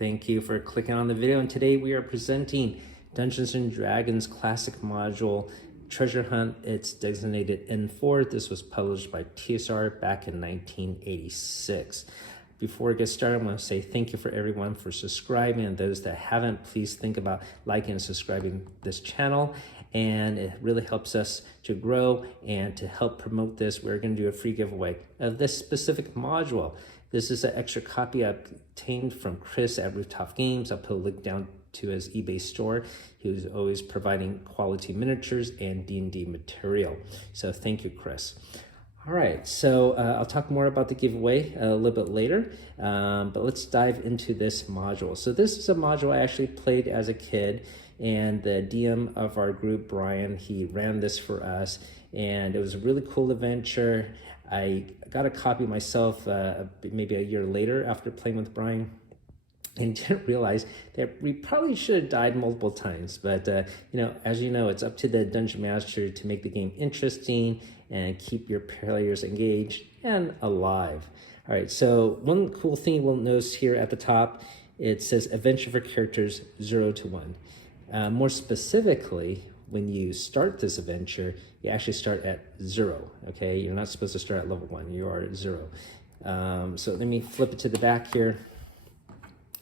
Thank you for clicking on the video, and today we are presenting Dungeons & Dragons Classic Module Treasure Hunt. It's designated N4. This was published by TSR back in 1986. Before we get started, I want to say thank you for everyone for subscribing, and those that haven't, please think about liking and subscribing this channel. And it really helps us to grow, and to help promote this, we're going to do a free giveaway of this specific module. This is an extra copy I obtained from Chris at Rooftop Games. I'll put a link down to his eBay store. He was always providing quality miniatures and D&D material. So thank you, Chris. All right, so I'll talk more about the giveaway a little bit later, but let's dive into this module. So this is a module I actually played as a kid, and the DM of our group, Brian, he ran this for us, and it was a really cool adventure. I got a copy myself maybe a year later after playing with Brian, and didn't realize that we probably should have died multiple times. But as you know, it's up to the dungeon master to make the game interesting and keep your players engaged and alive. All right, so one cool thing you will notice here at the top, it says adventure for characters 0 to 1. More specifically, when you start this adventure, you actually start at 0, okay? You're not supposed to start at level 1, you are at 0. So let me flip it to the back here,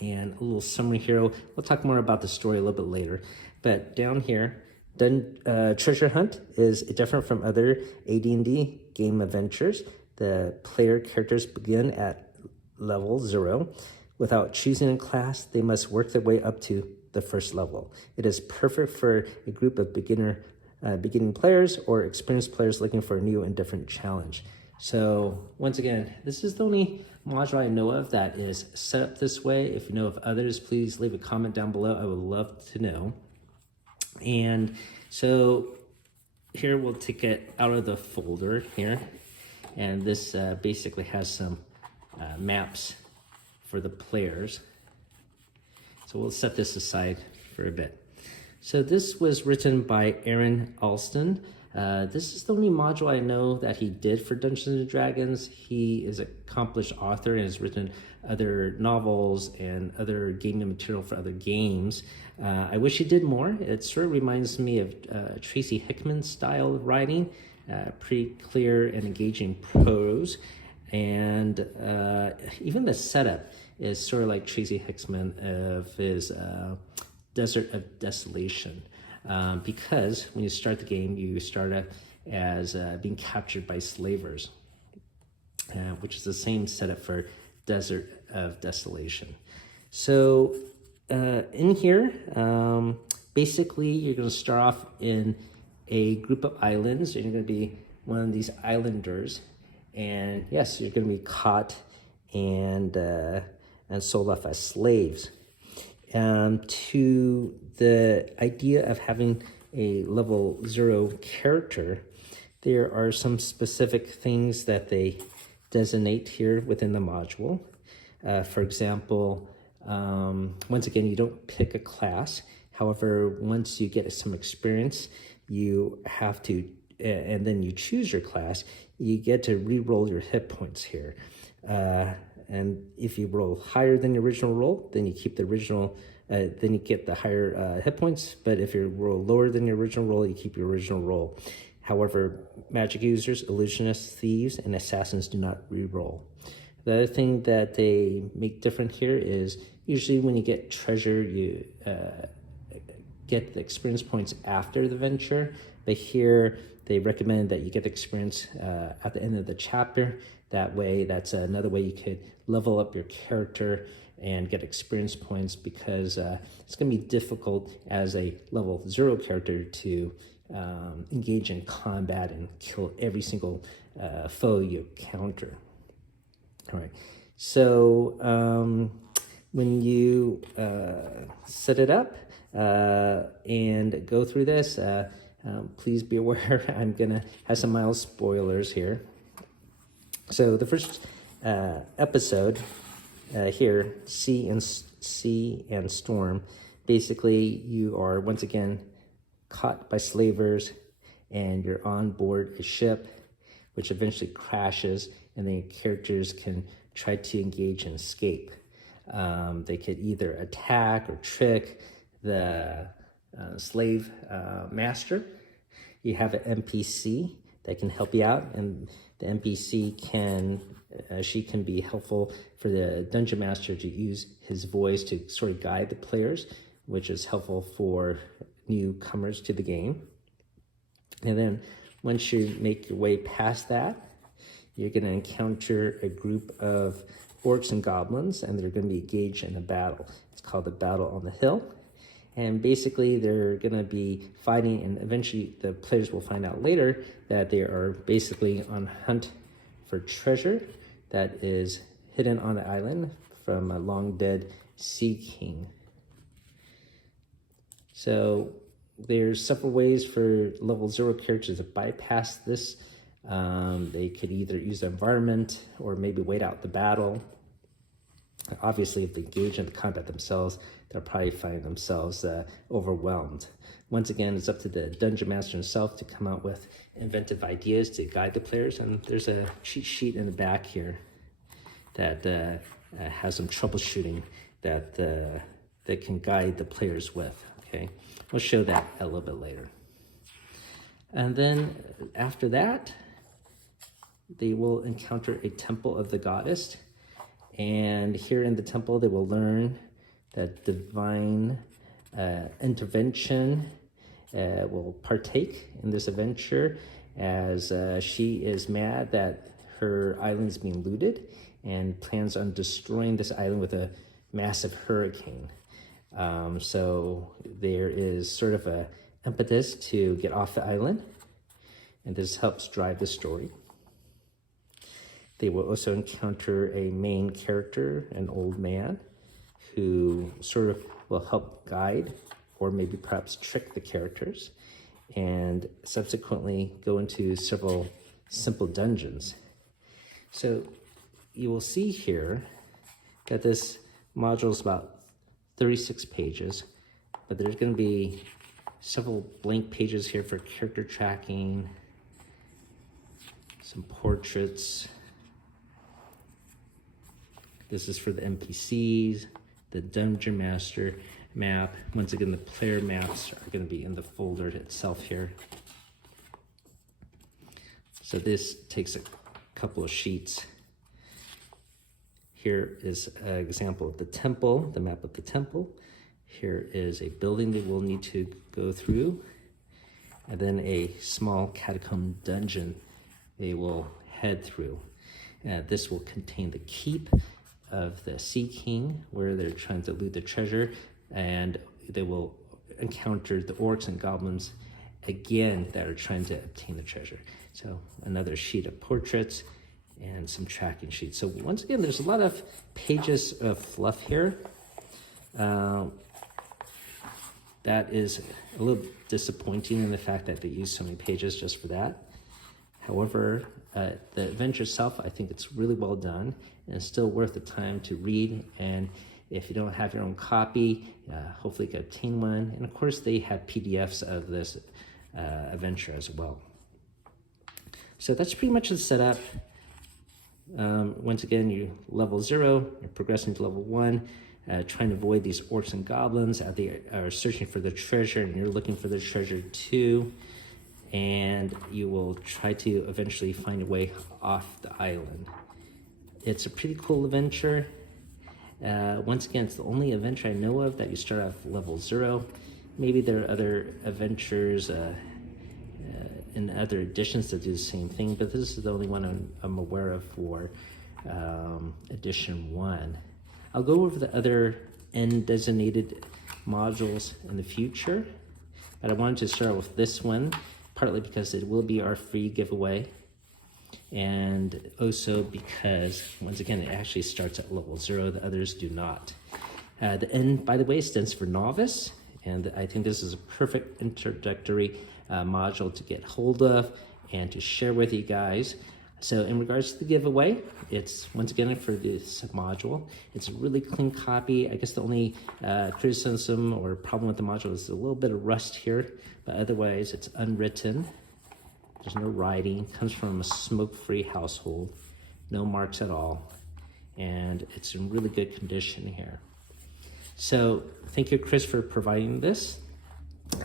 and a little summary here. We'll talk more about the story a little bit later. But down here, Treasure Hunt is different from other AD&D game adventures. The player characters begin at level 0. Without choosing a class, they must work their way up to the first level. It is perfect for a group of beginning players or experienced players looking for a new and different challenge. So once again, this is the only module I know of that is set up this way. If you know of others, please leave a comment down below. I would love to know. And so here we'll take it out of the folder here. And this basically has some maps for the players. So we'll set this aside for a bit. So this was written by Aaron Alston. This is the only module I know that he did for Dungeons & Dragons. He is an accomplished author and has written other novels and other gaming material for other games. I wish he did more. It sort of reminds me of Tracy Hickman's style of writing, pretty clear and engaging prose. And even the setup is sort of like Tracy Hickman of his Desert of Desolation. Because when you start the game, you start as being captured by slavers, which is the same setup for Desert of Desolation. So in here, basically you're going to start off in a group of islands. You're going to be one of these islanders, and yes, you're going to be caught and sold off as slaves. To the idea of having a level 0 character, there are some specific things that they designate here within the module. For example, once again, you don't pick a class. However, once you get some experience, you have to, and then you choose your class, you get to re-roll your hit points here. And if you roll higher than your original roll, then you keep the original, then you get the higher hit points. But if you roll lower than your original roll, you keep your original roll. However, magic users, illusionists, thieves, and assassins do not re-roll. The other thing that they make different here is usually when you get treasure, you get the experience points after the venture. But here, they recommend that you get the experience at the end of the chapter. That way, that's another way you could level up your character and get experience points, because it's going to be difficult as a level 0 character to engage in combat and kill every single foe you encounter. All right, so when you set it up and go through this, please be aware I'm going to have some mild spoilers here. So the first episode here, Sea and Storm, basically you are once again caught by slavers, and you're on board a ship which eventually crashes, and then your characters can try to engage and escape. They could either attack or trick the slave master. You have an NPC that can help you out, and the NPC she can be helpful for the dungeon master to use his voice to sort of guide the players, which is helpful for newcomers to the game. And then once you make your way past that, you're going to encounter a group of orcs and goblins, and they're going to be engaged in a battle. It's called the Battle on the Hill. And basically, they're going to be fighting, and eventually the players will find out later that they are basically on hunt for treasure that is hidden on the island from a long dead Sea King. So there's several ways for level 0 characters to bypass this. They could either use the environment or maybe wait out the battle. Obviously, if they engage in the combat themselves, they'll probably find themselves overwhelmed. Once again, it's up to the dungeon master himself to come out with inventive ideas to guide the players. And there's a cheat sheet in the back here that has some troubleshooting that can guide the players with. Okay, we'll show that a little bit later. And then after that, they will encounter a temple of the goddess. And here in the temple, they will learn that divine intervention will partake in this adventure, as she is mad that her island is being looted and plans on destroying this island with a massive hurricane. So there is sort of a impetus to get off the island, and this helps drive the story. They will also encounter a main character, an old man, who sort of will help guide or maybe perhaps trick the characters, and subsequently go into several simple dungeons. So you will see here that this module is about 36 pages, but there's going to be several blank pages here for character tracking, some portraits. This is for the NPCs, the Dungeon Master map. Once again, the player maps are going to be in the folder itself here. So this takes a couple of sheets. Here is an example of the temple, the map of the temple. Here is a building that we'll need to go through, and then a small catacomb dungeon they will head through. This will contain the keep of the Sea King, where they're trying to loot the treasure, and they will encounter the orcs and goblins again that are trying to obtain the treasure. So another sheet of portraits and some tracking sheets. So once again, there's a lot of pages of fluff here. That is a little disappointing in the fact that they use so many pages just for that. However, the adventure itself, I think it's really well done, and it's still worth the time to read. And if you don't have your own copy, hopefully you can obtain one. And of course, they have PDFs of this adventure as well. So that's pretty much the setup. Once again, you level 0, you're progressing to level 1, trying to avoid these orcs and goblins as they are searching for the treasure, and you're looking for the treasure too. And you will try to eventually find a way off the island. It's a pretty cool adventure. Once again, it's the only adventure I know of that you start off level 0. Maybe there are other adventures in other editions that do the same thing, but this is the only one I'm aware of for edition 1. I'll go over the other N-designated modules in the future, but I wanted to start with this one, partly because it will be our free giveaway, and also because, once again, it actually starts at level 0, the others do not. The N, by the way, stands for novice, and I think this is a perfect introductory module to get hold of and to share with you guys. So in regards to the giveaway, it's once again for this module. It's a really clean copy. I guess the only criticism or problem with the module is a little bit of rust here, but otherwise it's unwritten. There's no writing. Comes from a smoke-free household. No marks at all. and it's in really good condition here. So thank you, Chris, for providing this.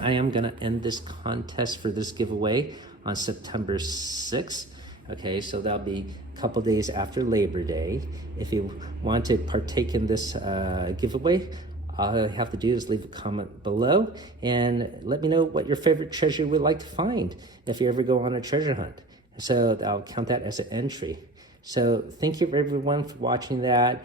I am gonna end this contest for this giveaway on September 6th. Okay, so that'll be a couple days after Labor Day. If you want to partake in this giveaway, all you have to do is leave a comment below and let me know what your favorite treasure you would like to find if you ever go on a treasure hunt. So I'll count that as an entry. So thank you everyone for watching that.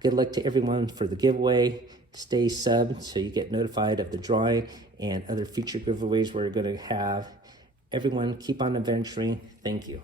Good luck to everyone for the giveaway. Stay subbed so you get notified of the drawing and other future giveaways we're going to have. Everyone, keep on adventuring. Thank you.